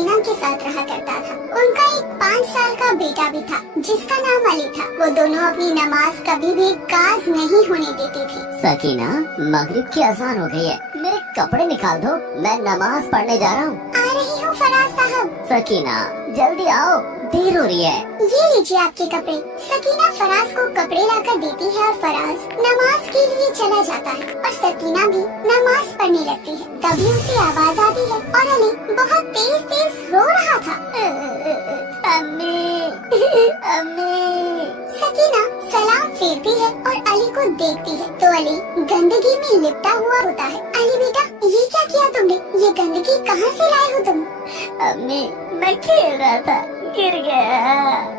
सकीना के साथ रहा करता था। उनका एक 5 साल का बेटा भी था जिसका नाम अली था। वो दोनों अपनी नमाज कभी भी काज नहीं होने देते थे। सकीना, मगरिब की अजान हो गई है, मेरे कपड़े निकाल दो, मैं नमाज पढ़ने जा रहा हूँ। आ रही हूँ फराज साहब। सकीना जल्दी आओ, देर हो रही है। ये लीजिए आपके कपड़े। सकीना फराज को कपड़े लाकर देती है और फराज नमाज के लिए चला जाता है और सकीना भी नमाज पढ़ने लगती है। तभी उसे आवाज आती है और अली बहुत तेज तेज रो रहा था। अम्मी, अम्मी। सकीना सलाम फेरती है और अली को देखती है तो अली गंदगी में लिपटा हुआ होता है। अली बेटा, ये क्या किया तुमने? ये गंदगी कहाँ से लाए हो तुम? अम्मी, मैं खेल रहा था, गिर गया।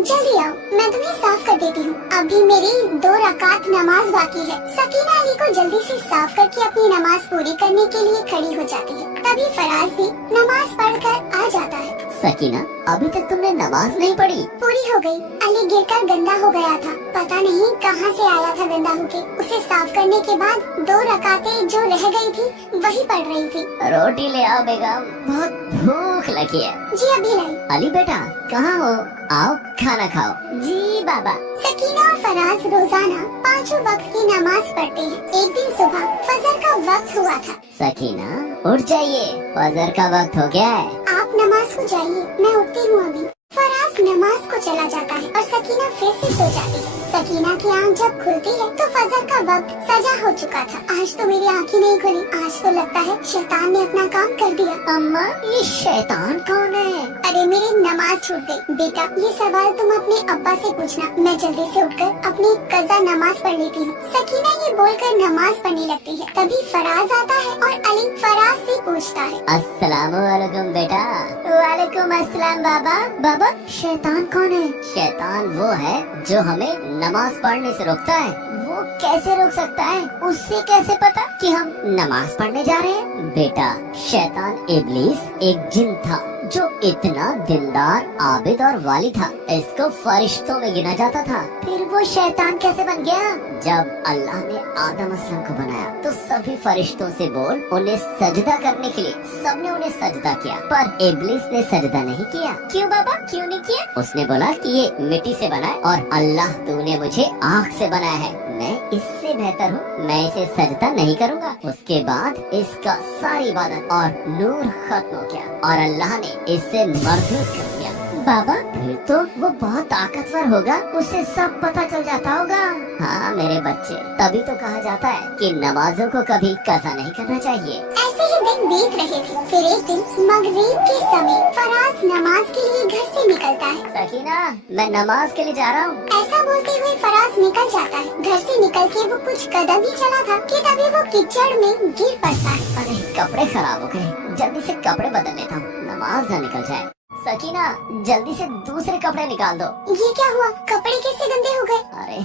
जल्दी आओ, मैं तुम्हें साफ कर देती हूँ। अभी मेरी 2 रकात नमाज बाकी है। सकीना अली को जल्दी से साफ करके अपनी नमाज पूरी करने के लिए खड़ी हो जाती है। तभी फराज भी नमाज पढ़कर आ जाता है। सकीना, अभी तक तुमने नमाज नहीं पढ़ी? पूरी हो गई। अली गिरकर गंदा हो गया था, पता नहीं कहाँ से आया था गंदा होके। उसे साफ करने के बाद 2 रकातें जो रह गई थी वही पढ़ रही थी। रोटी ले आओ बेगम, बहुत भूख लगी है। जी अभी लाई। अली बेटा, कहाँ हो? आओ खाना खाओ। जी बाबा। सकीना और फराज रोजाना 5 वक्त की नमाज पढ़ते हैं। एक दिन सुबह फजर का वक्त हुआ था। सकीना उठ जाइए, फजर का वक्त हो गया है। आप नमाज को जाइए, मैं उठती हूँ अभी। फराज नमाज को चला जाता है और सकीना फिर से सो जाती है। सकीना की आँख जब खुलती है तो फजर का वक्त सजा हो चुका था। आज तो मेरी आँखें नहीं खुली। आज तो लगता है शैतान ने अपना काम कर दिया। अम्मा, ये शैतान कौन है? अरे मेरी नमाज छूट गई। बेटा, ये सवाल तुम अपने अब्बा से पूछना। मैं जल्दी से उठकर अपनी कज़ा नमाज पढ़ लेती हूँ। सकीना ये बोलकर नमाज पढ़ने लगती है। तभी फराज आता है और अली फराज से पूछता है, अस्सलामुअलैकुम बेटा। वालेकुम अस्सलाम बाबा। बाबा, शैतान कौन है? शैतान वो है जो हमें नमाज पढ़ने से रोकता है। वो कैसे रोक सकता है? उससे कैसे पता कि हम नमाज पढ़ने जा रहे हैं? बेटा, शैतान इब्लीस एक जिन था जो इतना दिलदार, आबिद और वाली था। इसको फरिश्तों में गिना जाता था। फिर वो शैतान कैसे बन गया? जब अल्लाह ने आदम अस्सलाम को बनाया तो सभी फरिश्तों से बोल उन्हें सजदा करने के लिए सबने उन्हें सजदा किया, पर इब्लीस ने सजदा नहीं किया। क्यों बाबा, क्यों नहीं किया? उसने बोला कि ये मिट्टी से बना है और अल्लाह तूने मुझे आँख से बनाया है, मैं इससे बेहतर हूँ, मैं इसे सजदा नहीं करूँगा। उसके बाद इसका सारी इबादत और नूर खत्म हो गया और अल्लाह ने इससे मरदूद कर दिया। बाबा, फिर तो वो बहुत ताकतवर होगा, उसे सब पता चल जाता होगा। हाँ मेरे बच्चे, तभी तो कहा जाता है कि नमाजों को कभी कज़ा नहीं करना चाहिए। ऐसे ही दिन बीत रहे थे। फिर एक दिन मगरिब के समय फराज नमाज के लिए घर से निकलता है। सकीना, मैं नमाज के लिए जा रहा हूँ। ऐसा बोलते हुए फराज निकल जाता है। घर से निकल के वो कुछ कदम ही चला था कि तभी वो कीचड़ में गिर पड़ता है। अरे कपड़े खराब हो गए, जल्दी से कपड़े बदल लेता हूँ, नमाज न निकल जाए। सकीना, जल्दी से दूसरे कपड़े निकाल दो। ये क्या हुआ? कपड़े कैसे गंदे हो गए? अरे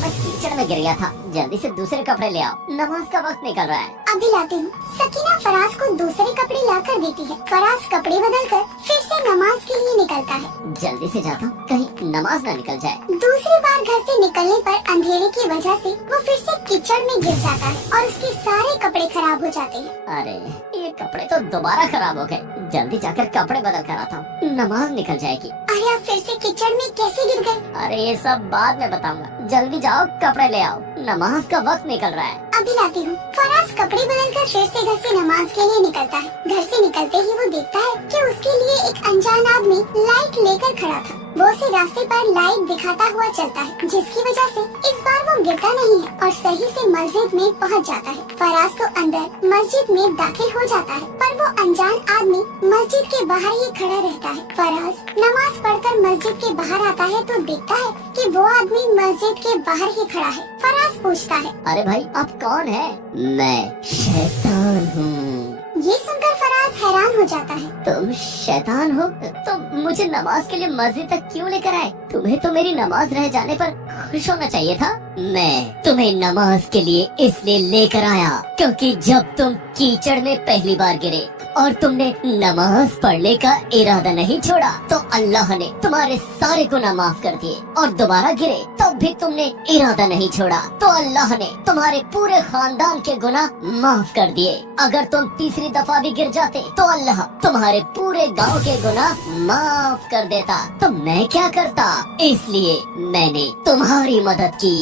मैं कीचड़ में गिर गया था, जल्दी से दूसरे कपड़े ले आओ, नमाज का वक्त निकल रहा है। अभी लाती हूँ। सकीना फराज को दूसरे कपड़े लाकर देती है। फराज कपड़े बदलकर फिर से नमाज के लिए निकलता है। जल्दी से जाता हूँ, कहीं नमाज न निकल जाए। दूसरी बार घर से निकलने पर अंधेरे की वजह से वो फिर से कीचड़ में गिर जाता है और उसके सारे कपड़े खराब हो जाते हैं। अरे ये कपड़े तो दोबारा खराब हो गए, जल्दी जाकर कपड़े बदल कर आता हूँ, नमाज निकल जाएगी। अरे आप फिर से कीचड़ में कैसे गिर गए? अरे ये सब बाद में बताऊंगा, जल्दी जाओ कपड़े ले आओ, नमाज का वक्त निकल रहा है। अभी लाती हूँ। फराज कपड़े बदलकर फिर से घर से नमाज के लिए निकलता है। घर से निकलते ही वो देखता है कि उसके लिए एक अनजान आदमी लाइट लेकर खड़ा था। वो उसे रास्ते पर लाइट दिखाता हुआ चलता है, जिसकी वजह से इस बार वो गिरता नहीं है और सही से मस्जिद में पहुंच जाता है। फराज तो अंदर मस्जिद में दाखिल हो जाता है, पर वो अनजान आदमी मस्जिद के बाहर ही खड़ा रहता है। फराज नमाज पढ़कर मस्जिद के बाहर आता है तो देखता है कि वो आदमी मस्जिद के बाहर ही खड़ा है। फराज पूछता है, अरे भाई आप कौन है? मैं शैतान हूँ। ये सुनकर फराज हैरान हो जाता है। तुम शैतान हो तो मुझे नमाज के लिए मस्जिद तक क्यों लेकर आए? तुम्हें तो मेरी नमाज रह जाने पर खुश होना चाहिए था। मैं तुम्हें नमाज के लिए इसलिए लेकर आया क्योंकि जब तुम कीचड़ में पहली बार गिरे और तुमने नमाज पढ़ने का इरादा नहीं छोड़ा तो अल्लाह ने तुम्हारे सारे गुनाह माफ कर दिए, और दोबारा गिरे तब भी तुमने इरादा नहीं छोड़ा तो अल्लाह ने तुम्हारे पूरे खानदान के गुनाह माफ कर दिए। अगर तुम तीसरी दफा भी गिर जाते तो अल्लाह तुम्हारे पूरे गांव के गुनाह माफ कर देता। तो मैं क्या करता, इसलिए मैंने तुम्हारी मदद की।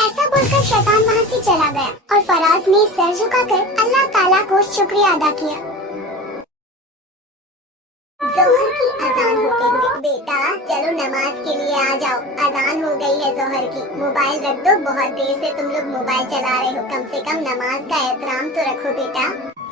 ऐसा बोलकर शैतान वहाँ से चला गया और फराज ने सर झुकाकर अल्लाह ताला को शुक्रिया अदा किया। जोहर की अजान होते हुए, बेटा चलो नमाज के लिए आ जाओ, अजान हो गई है जोहर की। मोबाइल रख दो, बहुत देर से तुम लोग मोबाइल चला रहे हो, कम से कम नमाज का एहतराम तो रखो बेटा।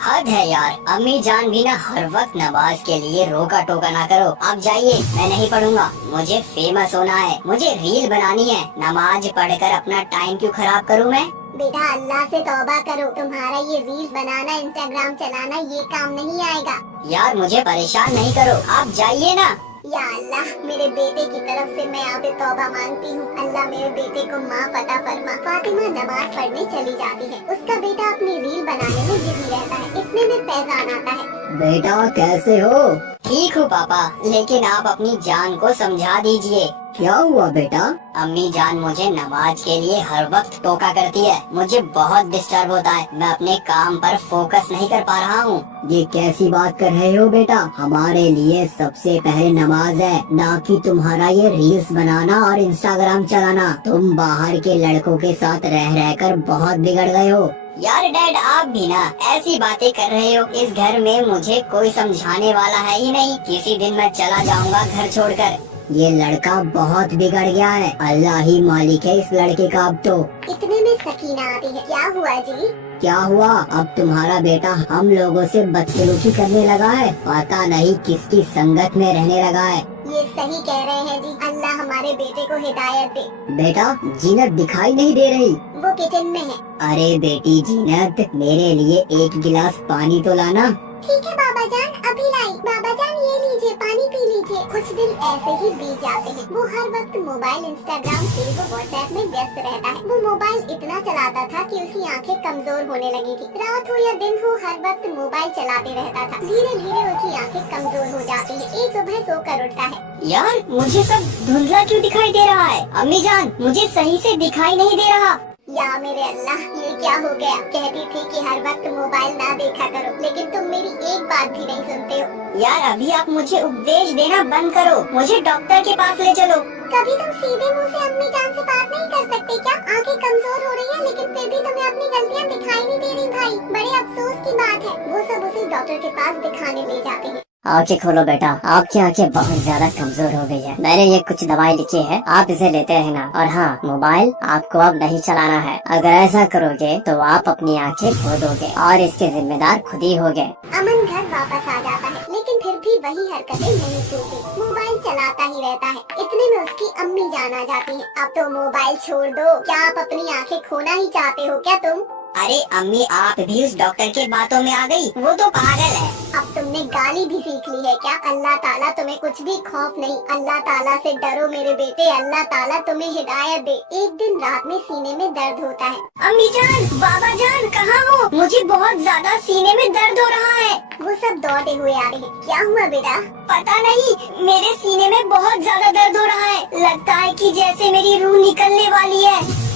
हद है यार, अम्मी जान भी ना हर वक्त नमाज के लिए रोका टोका ना करो। आप जाइए, मैं नहीं पढ़ूंगा, मुझे फेमस होना है, मुझे रील बनानी है। नमाज पढ़कर अपना टाइम क्यों खराब करूं मैं? बेटा अल्लाह से तौबा करो, तुम्हारा ये रील्स बनाना, इंस्टाग्राम चलाना ये काम नहीं आएगा। यार मुझे परेशान नहीं करो, आप जाइए ना। या अल्लाह, मेरे बेटे की तरफ से मैं आपसे तौबा मांगती हूँ। अल्लाह मेरे बेटे को माफ अता फरमा। फातिमा नमाज पढ़ने चली जाती है, उसका बेटा अपनी रील बनाने में बिजी रहता है। इतने में फैजान आता है। बेटा कैसे हो? ठीक हूँ पापा, लेकिन आप अपनी जान को समझा दीजिए। क्या हुआ बेटा? अम्मी जान मुझे नमाज के लिए हर वक्त टोका करती है, मुझे बहुत डिस्टर्ब होता है, मैं अपने काम पर फोकस नहीं कर पा रहा हूँ। ये कैसी बात कर रहे हो बेटा? हमारे लिए सबसे पहले नमाज है, ना कि तुम्हारा ये रील्स बनाना और इंस्टाग्राम चलाना। तुम बाहर के लड़कों के साथ रह रहकर बहुत बिगड़ गए हो। यार डैड, आप भी ना ऐसी बातें कर रहे हो। इस घर में मुझे कोई समझाने वाला है ही नहीं। किसी दिन मैं चला जाऊंगा घर छोड़कर। ये लड़का बहुत बिगड़ गया है, अल्लाह ही मालिक है इस लड़के का। अब तो इतने में सकीना आती है। क्या हुआ जी? क्या हुआ? अब तुम्हारा बेटा हम लोगों से बदसलूकी करने लगा है, पता नहीं किसकी संगत में रहने लगा है। ये सही कह रहे हैं जी, अल्लाह हमारे बेटे को हिदायत दे। बेटा जीनत दिखाई नहीं दे रही। वो किचन में है। अरे बेटी जीनत, मेरे लिए एक गिलास पानी तो लाना। ठीक है बाबा जान, अभी लाई। बाबा जान ये लीजिए, पानी पी लीजिए। कुछ दिन ऐसे ही बीत जाते हैं। वो हर वक्त मोबाइल, इंस्टाग्राम, फेसबुक, व्हाट्सएप में व्यस्त रहता है। वो मोबाइल इतना चलाता था कि उसकी आंखें कमजोर होने लगी थी। रात हो या दिन हो, हर वक्त मोबाइल चलाते रहता था। धीरे धीरे उसकी आंखें कमजोर हो जाती है। एक सुबह सोकर उठता है। यार मुझे सब धुंधला क्यों दिखाई दे रहा है? अम्मी जान मुझे सही से दिखाई नहीं दे रहा। या मेरे अल्लाह, ये क्या हो गया? कहती थी कि हर वक्त मोबाइल ना देखा करो, लेकिन तुम मेरी एक बात भी नहीं सुनते हो। यार अभी आप मुझे उपदेश देना बंद करो, मुझे डॉक्टर के पास ले चलो। कभी तुम सीधे मुंह से अम्मी जान से बात नहीं कर सकते क्या? आंखें कमजोर हो रही है, लेकिन फिर भी तुम्हें अपनी गलतियाँ दिखाई नहीं दे रही भाई। बड़े अफसोस की बात है। वो सब उसे डॉक्टर के पास दिखाने ले जाते हैं। आंखें खोलो बेटा, आपकी आंखें बहुत ज्यादा कमजोर हो गई है। मैंने ये कुछ दवाई लिखी है, आप इसे लेते रहना। और हाँ, मोबाइल आपको अब नहीं चलाना है। अगर ऐसा करोगे तो आप अपनी आंखें खो दोगे और इसके जिम्मेदार खुद ही होगे। अमन घर वापस आ जाता है, लेकिन फिर भी वही हरकतें नहीं छूटती। मोबाइल चलाता ही रहता है। इतने में उसकी अम्मी जान आ जाती है। अब तो मोबाइल छोड़ दो। क्या आप अपनी आंखें खोना ही चाहते हो क्या तुम? अरे अम्मी, आप भी उस डॉक्टर के बातों में आ गई? वो तो पागल है। अब तुमने गाली भी सीख ली है क्या? अल्लाह ताला तुम्हें कुछ भी खौफ नहीं। अल्लाह ताला से डरो मेरे बेटे, अल्लाह ताला तुम्हें हिदायत दे। एक दिन रात में सीने में दर्द होता है। अम्मी जान, बाबा जान कहाँ हो? मुझे बहुत ज्यादा सीने में दर्द हो रहा है। वो सब दौड़ते हुए आ रहे हैं। क्या हुआ बेटा? पता नहीं, मेरे सीने में बहुत ज्यादा दर्द हो रहा है। लगता है कि जैसे मेरी रूह निकलने वाली है।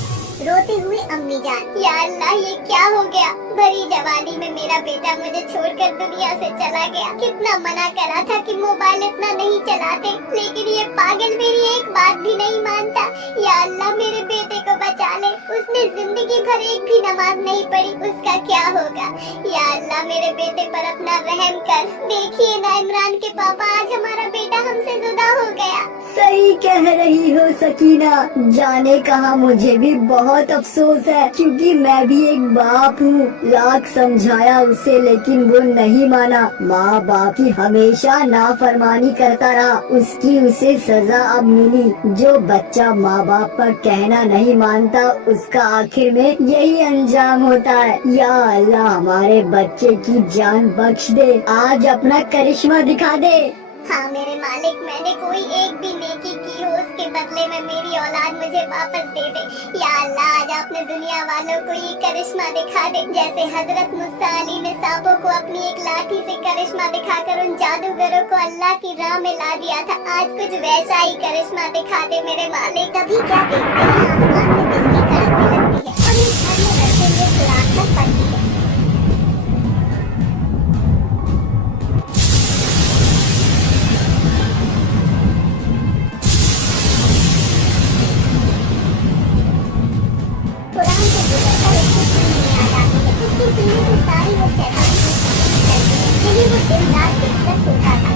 रोते हुए अम्मी जान, या अल्लाह ये क्या हो गया? भरी जवानी में मेरा बेटा मुझे छोड़कर दुनिया से चला गया। कितना मना करा था कि मोबाइल इतना नहीं चलाते, लेकिन ये पागल मेरी एक बात भी नहीं मानता। या अल्लाह मेरे बेटे को बचा ले। उसने जिंदगी भर एक भी नमाज नहीं पढ़ी, उसका क्या होगा? या अल्लाह मेरे बेटे पर अपना रहम कर। देखिए ना इमरान के पापा, आज हमारा बेटा हमसे जुदा हो गया। सही कह रही हो सकीना, जाने कहा मुझे भी बहुत अफसोस है, क्योंकि मैं भी एक बाप हूँ। लाख समझाया उसे, लेकिन वो नहीं माना। माँ बाप की हमेशा नाफरमानी करता रहा, उसकी उसे सजा अब मिली। जो बच्चा माँ बाप पर कहना नहीं मानता, उसका आखिर में यही अंजाम होता है। या अल्लाह हमारे बच्चे की जान बख्श दे, आज अपना करिश्मा दिखा दे। हाँ मेरे मालिक, मैंने कोई एक भी नेकी की हो इसके बदले में मेरी औलाद मुझे वापस दे दे। या अल्लाह, आज आपने दुनिया वालों को ये करिश्मा दिखा दे, जैसे हजरत मुसा अली ने सांपों को अपनी एक लाठी से करिश्मा दिखाकर उन जादूगरों को अल्लाह की राह में ला दिया था। आज कुछ वैसा ही करिश्मा दिखा दे मेरे मालिक। तभी क्या देखते हैं, आसमान में बिजली कड़कने लगती है और इस घर में रखते हुए सुराख पड़ती है। कुरान से गुजरकर उसकी सुनने आ जाती है। उसकी सुनने से सारी वो शैतान की चलती है, यही वो दिन रात देखकर सोता था।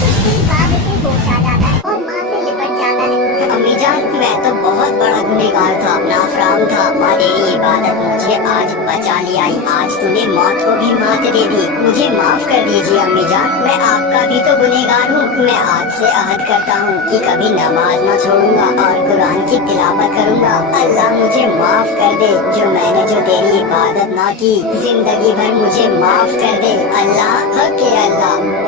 कुछ देर बाद उसे होश आ जाता है और माँ से लिपट जाता है। अम्मी जान, मैं तो बहुत बड़ा गुनहगार था, नाफराम था। माँ तेरी इबादत मुझे आज बचा लिया। आज तूने मौत को भी मात दे दी। मुझे माफ कर दीजिए अम्मी जान, मैं आपका भी तो गुनहगार हूँ। मैं आज से अहद करता हूँ कि कभी नमाज न छोड़ूंगा और कुरान की तिलावत करूँगा। अल्लाह मुझे माफ कर दे, जो मैंने जो तेरी इबादत ना की, जिंदगी भर मुझे माफ कर दे। अल्लाह, हक है अल्लाह।